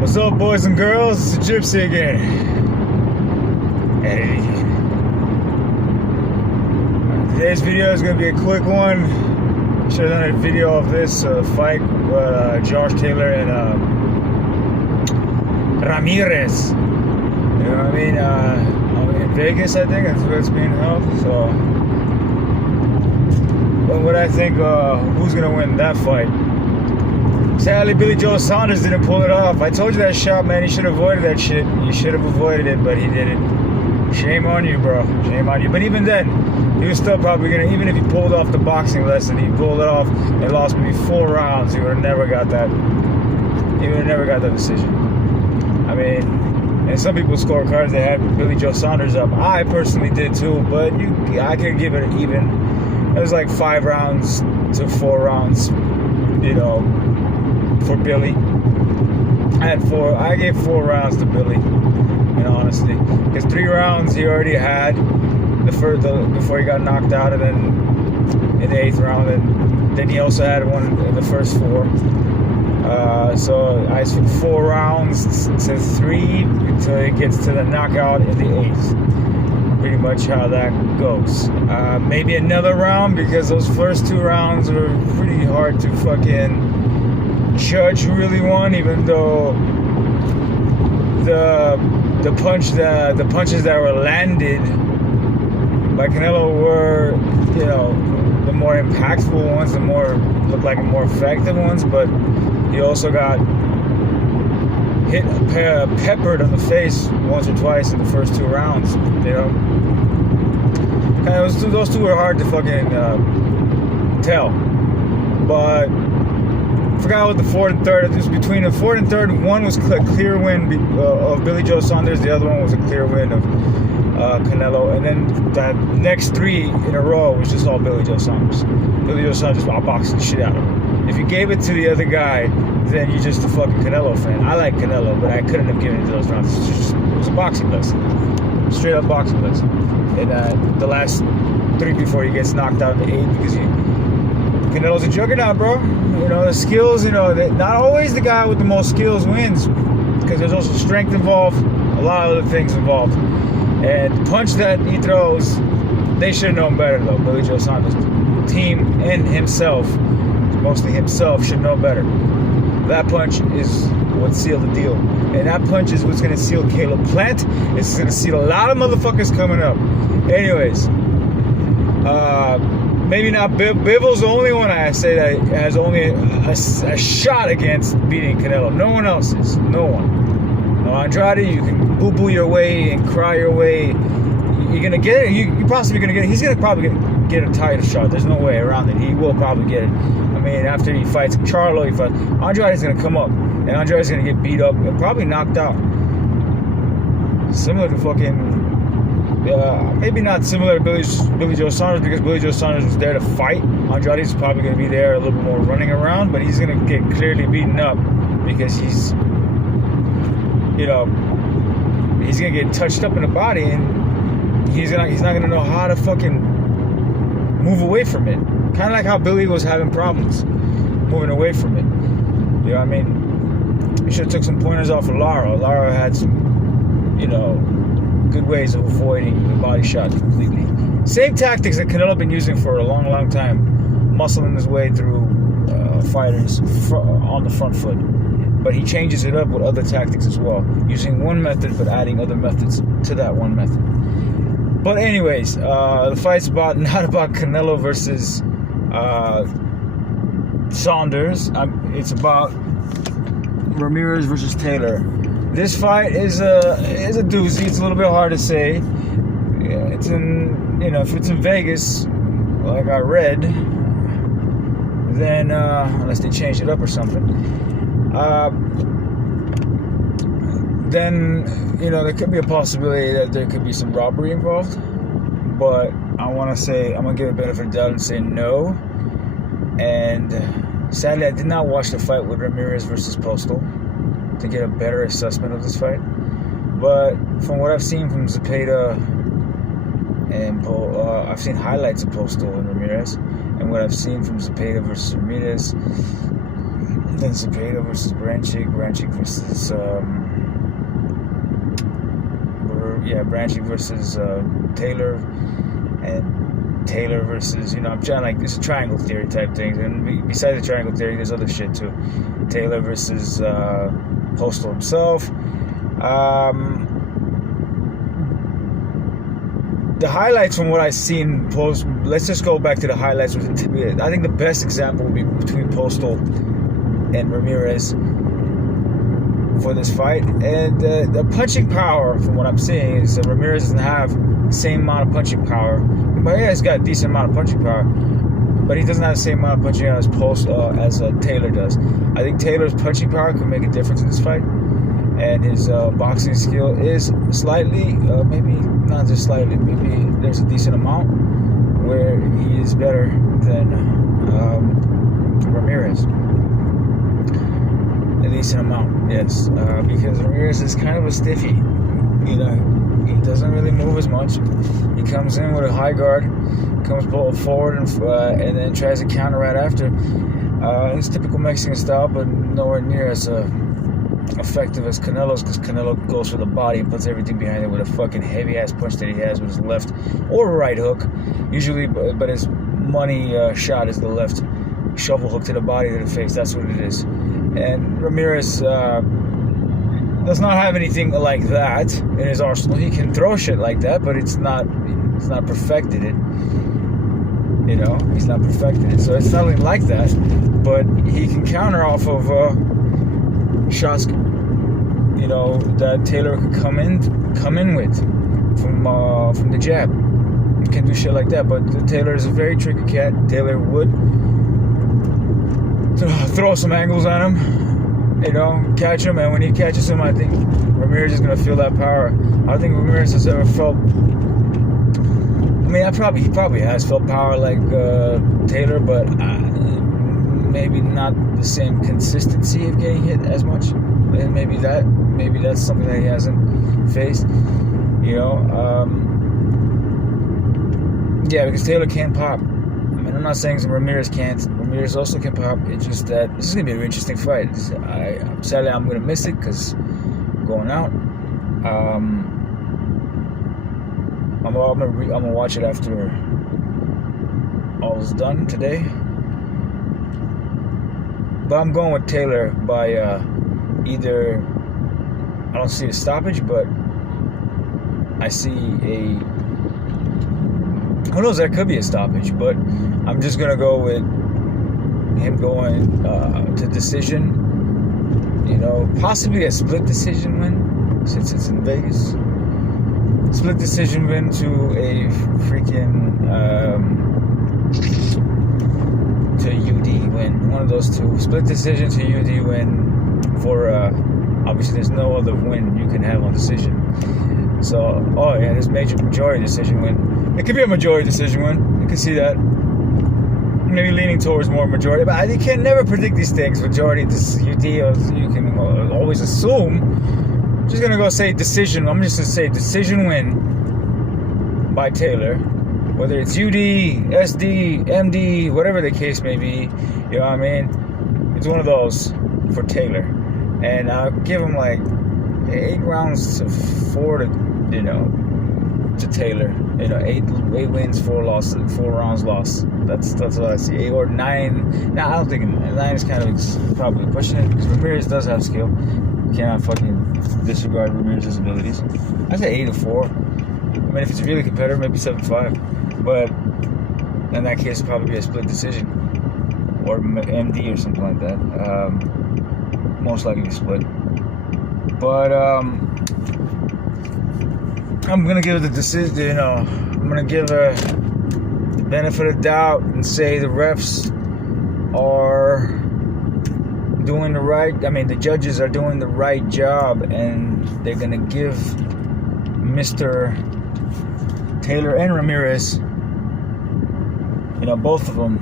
What's up, boys and girls? It's the Gypsy again. Hey. Today's video is going to be a quick one. Should have done a video of this fight with Josh Taylor and Ramirez. You know what I mean? In Vegas, I think that's where it's being held. So, but what I think, who's going to win that fight? Sadly, Billy Joe Saunders didn't pull it off. I told you that shot, man. He should have avoided that shit. You should have avoided it, but he didn't. Shame on you, bro. Shame on you. But even then, he was still probably gonna. Even if he pulled off the boxing lesson, he pulled it off and lost maybe 4 rounds. He would have never got that. He would have never got that decision. I mean, and some people scorecards they had Billy Joe Saunders up. I personally did too, but I could give it even. It was like 5 rounds to 4 rounds. You know. For Billy, I gave 4 rounds to Billy, in honesty, because 3 rounds he already had before he got knocked out, and then in the 8th round, and then he also had one in the first 4. So I switched 4 rounds to 3 until it gets to the knockout in the 8th. Pretty much how that goes. Maybe another round, because those first 2 rounds were pretty hard to fucking judge who really won, even though the punches that were landed by Canelo were, you know, the more impactful ones, the more looked like more effective ones. But he also got hit, peppered on the face once or twice in the first 2 rounds. You know, those two were hard to fucking tell, but. I forgot what the 4th and 3rd. It was between the 4th and 3rd. One was a clear win of Billy Joe Saunders. The other one was a clear win of Canelo. And then that next 3 in a row was just all Billy Joe Saunders. Billy Joe Saunders outboxed the shit out of him. If you gave it to the other guy, then you're just a fucking Canelo fan. I like Canelo, but I couldn't have given it to those rounds. It was a boxing lesson. Straight up boxing lesson. And the last 3 before he gets knocked out in the 8th, because Canelo's a juggernaut, bro. You know, the skills, you know, not always the guy with the most skills wins, because there's also strength involved, a lot of other things involved. And the punch that he throws, they should have known better, though. Billy Joe Saunders' team and himself, mostly himself, should know better. That punch is what sealed the deal. And that punch is what's going to seal Caleb Plant. It's going to seal a lot of motherfuckers coming up. Anyways, maybe not. Bivens the only one I say that has only a shot against beating Canelo. No one else is. No one. No Andrade, you can boo-boo your way and cry your way. You're going to get it. You're possibly going to get it. He's going to probably get a title shot. There's no way around it. He will probably get it. I mean, after he fights Charlo, Andrade's going to come up. And Andrade's going to get beat up and probably knocked out. Similar to fucking... maybe not similar to Billy Joe Saunders, because Billy Joe Saunders was there to fight. Andrade's probably going to be there a little bit more running around, but he's going to get clearly beaten up because he's, you know, he's going to get touched up in the body, and he's not going to know how to fucking move away from it. Kind of like how Billy was having problems moving away from it. You know what I mean? He should have took some pointers off of Lara. Lara had some, you know, good ways of avoiding the body shot completely. Same tactics that Canelo been using for a long, long time, muscling his way through fighters on the front foot. But he changes it up with other tactics as well, using one method but adding other methods to that one method. But anyways, the fight's not about Canelo versus Saunders. It's about Ramirez versus Taylor. This fight is a doozy. It's a little bit hard to say. Yeah, it's in, you know, if it's in Vegas, like I read, then unless they changed it up or something, then, you know, there could be a possibility that there could be some robbery involved. But I want to say, I'm gonna give a benefit of the doubt and say no. And sadly, I did not watch the fight with Ramirez versus Postal to get a better assessment of this fight. But from what I've seen from Zepeda and I've seen highlights of Postal and Ramirez, and what I've seen from Zepeda versus Ramirez, then Cepeda versus Branchik versus Branchik versus Taylor, and Taylor versus, I'm trying, like, this is triangle theory type things, and besides the triangle theory, there's other shit too. Taylor versus Postal himself. The highlights from what I've seen, let's just go back to the highlights. I think the best example would be between Postal and Ramirez for this fight. And the punching power, from what I'm seeing, is that Ramirez doesn't have the same amount of punching power. But yeah, he's got a decent amount of punching power, but he doesn't have the same amount of punching power as Taylor does. I think Taylor's punching power could make a difference in this fight. And his boxing skill is slightly, maybe not just slightly, maybe there's a decent amount where he is better than Ramirez. A decent amount, yes, because Ramirez is kind of a stiffy. He doesn't really move as much. He comes in with a high guard, comes forward, and then tries to counter right after. It's typical Mexican style, but nowhere near as effective as Canelo's, because Canelo goes for the body and puts everything behind it with a fucking heavy ass punch that he has with his left or right hook usually, but his money shot is the left shovel hook to the body, to the face. That's what it is. And Ramirez does not have anything like that in his arsenal. He can throw shit like that, but it's not perfected it. He's not perfected it, so it's nothing like that, but he can counter off of shots, that Taylor could come in with from the jab. He can do shit like that, but Taylor is a very tricky cat. Taylor would throw some angles on him, catch him, and when he catches him, I think Ramirez is gonna feel that power. I don't think Ramirez has ever felt. He probably has felt power like Taylor, but maybe not the same consistency of getting hit as much, and maybe that's something that he hasn't faced, because Taylor can't pop. I'm not saying Ramirez can't. Ramirez also can pop. It's just that this is gonna be an interesting fight. Sadly, I'm gonna miss it because I'm going out. I'm gonna watch it after all is done today. But I'm going with Taylor by either, I don't see a stoppage, but I see who knows, that could be a stoppage, but I'm just going to go with him going to decision, possibly a split decision win, since it's in Vegas. Split decision win to a freaking to UD win, one of those two. Split decision to UD win for obviously there's no other win you can have on decision. So there's majority decision win. It could be a majority decision win. You can see that. Maybe leaning towards more majority, but you can never predict these things. Majority UD, you can always assume. I'm just gonna go say decision. I'm just gonna say decision win by Taylor. Whether it's UD, SD, MD, whatever the case may be, it's one of those for Taylor. And I'll give him like 8 rounds to 4 to Taylor. 8 wins, 4 losses, 4 rounds lost. That's what I see. 8 or 9. I don't think 9 is kind of probably pushing it, because Ramirez does have skill. You cannot fucking disregard Ramirez's abilities. I say 8 or 4. If it's really competitive, maybe 7-5. But in that case, it'd probably be a split decision or MD or something like that. Most likely split. But I'm gonna give the decision. I'm gonna give the benefit of doubt and say the refs are doing the right. The judges are doing the right job, and they're gonna give Mr. Taylor and Ramirez, both of them.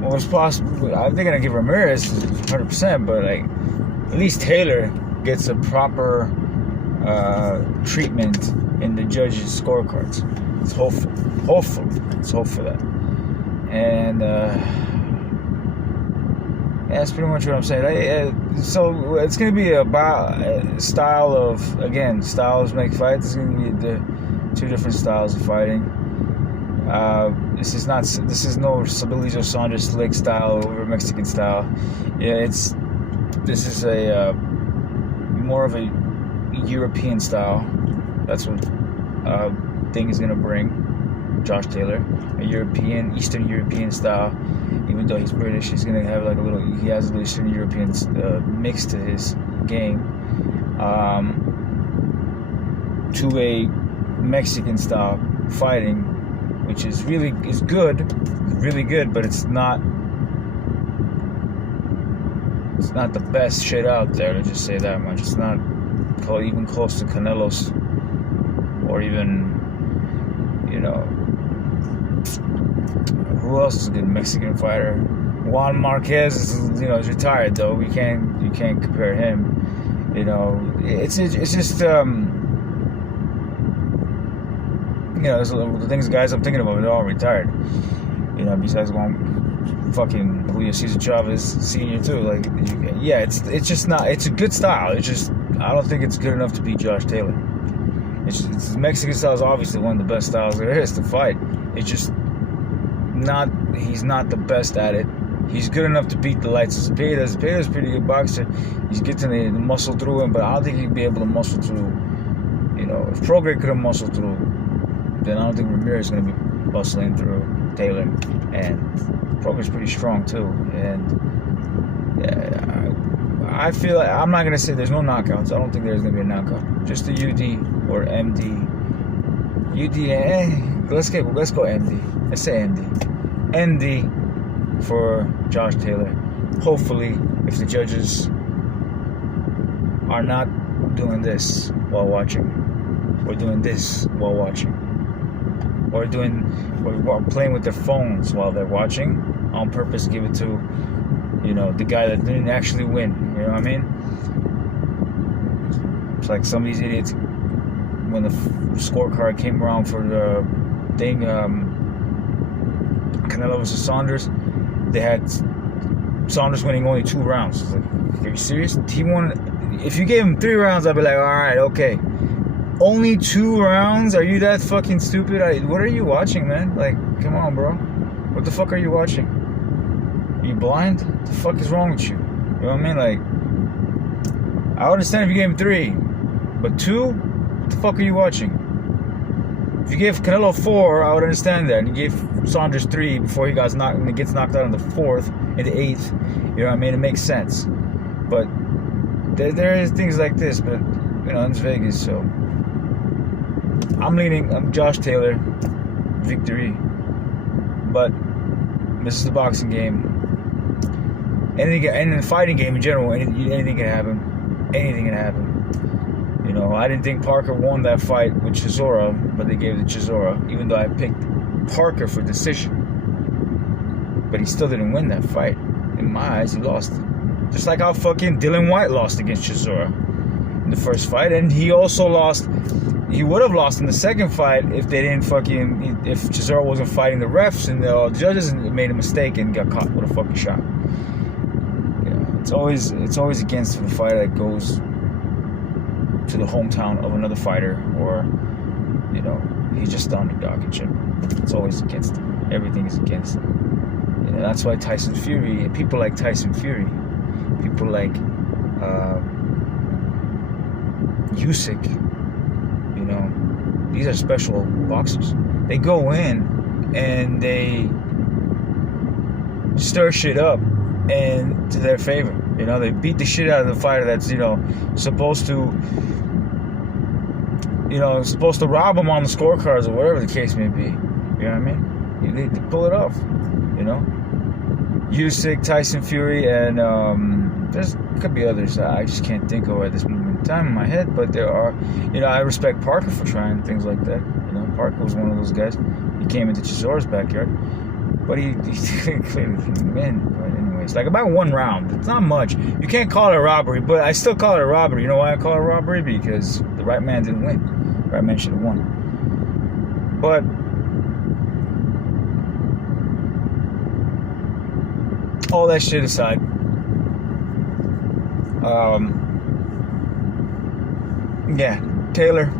Well, it's possible. They're gonna give Ramirez 100%, but at least Taylor gets a proper treatment in the judges' scorecards. It's hopeful. It's hope for that. And That's pretty much what I'm saying. So it's going to be about style of, again, styles make fights. It's going to be the two different styles of fighting. This is no Sabili Joe Saunders slick style over Mexican style. Yeah, this is a more of a European style. That's what Ding is going to bring. Josh Taylor, a European, Eastern European style. Even though he's British, he's gonna have he has a little Eastern European mix to his game. To a Mexican style fighting, which is really good, but it's not the best shit out there. Let's just say that much. It's not even close to Canelo's, or even, who else is a good Mexican fighter? Juan Marquez is retired though. You can't compare him. It's just the things guys I'm thinking about, they're all retired. Besides one fucking Julio Cesar Chavez Senior too. It's just not. It's a good style. It's just I don't think it's good enough to beat Josh Taylor. It's Mexican style is obviously one of the best styles there is to fight. It's just not. He's not the best at it. He's good enough to beat the likes of Zepeda. Zepeda's a pretty good boxer. He's getting the muscle through him, but I don't think he'd be able to muscle through. If Prograis could have muscled through, then I don't think Ramirez is going to be bustling through Taylor. And Prograis pretty strong too. And I feel like I'm not going to say there's no knockouts. I don't think there's going to be a knockout. Just a UD or MD. Let's go MD. Let's say MD. MD for Josh Taylor. Hopefully, if the judges are not doing this while watching, or doing this while watching, or playing with their phones while they're watching, on purpose give it to, the guy that didn't actually win. You know what I mean? It's like some of these idiots, when the scorecard came around for the thing, Canelo vs. Saunders, they had Saunders winning only 2 rounds. It's like, are you serious? He won. If you gave him 3 rounds, I'd be like, all right, okay. Only 2 rounds? Are you that fucking stupid? What are you watching, man? Like, come on, bro. What the fuck are you watching? Are you blind? What the fuck is wrong with you? You know what I mean? Like, I understand if you gave him 3, but 2? What the fuck are you watching? If you gave Canelo 4, I would understand that. And you gave Saunders 3 before he gets knocked out on the 4th and the 8th. You know what I mean? It makes sense. But there is things like this, but it's Vegas, so I'm leaning Josh Taylor victory. But this is the boxing game. And in the fighting game in general, anything can happen. Anything can happen. I didn't think Parker won that fight with Chisora, but they gave it to Chisora, even though I picked Parker for decision. But he still didn't win that fight. In my eyes, he lost. Just like how fucking Dylan White lost against Chisora in the first fight. And he also lost. He would have lost in the second fight if Chisora wasn't fighting the refs and the judges made a mistake and got caught with a fucking shot. It's always against the fighter that goes to the hometown of another fighter, or he's just the underdog and shit. It's always against him. Everything is against him. That's why Tyson Fury, people like Tyson Fury, people like Usyk, these are special boxers. They go in and they stir shit up and to their favor. They beat the shit out of the fighter that's supposed to rob them on the scorecards or whatever the case may be. You know what I mean? They pull it off. Usyk, Tyson Fury, and there could be others I just can't think of at this moment in time in my head. But there are. I respect Parker for trying things like that. Parker was one of those guys. He came into Chisora's backyard, but he clearly didn't win. But anyways, like about 1 round. It's not much. You can't call it a robbery, but I still call it a robbery. You know why I call it a robbery? Because the right man didn't win. The right man should have won. But all that shit aside, Yeah, Taylor.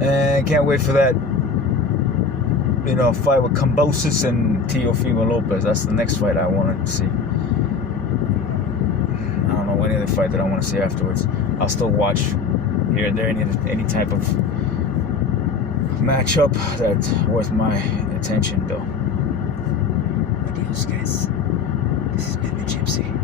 And can't wait for that, fight with Kambosos and Teofimo Lopez. That's the next fight I want to see. I don't know any other fight that I want to see afterwards. I'll still watch here and there any type of matchup that's worth my attention, though. Adios, guys. This has been the Gypsy.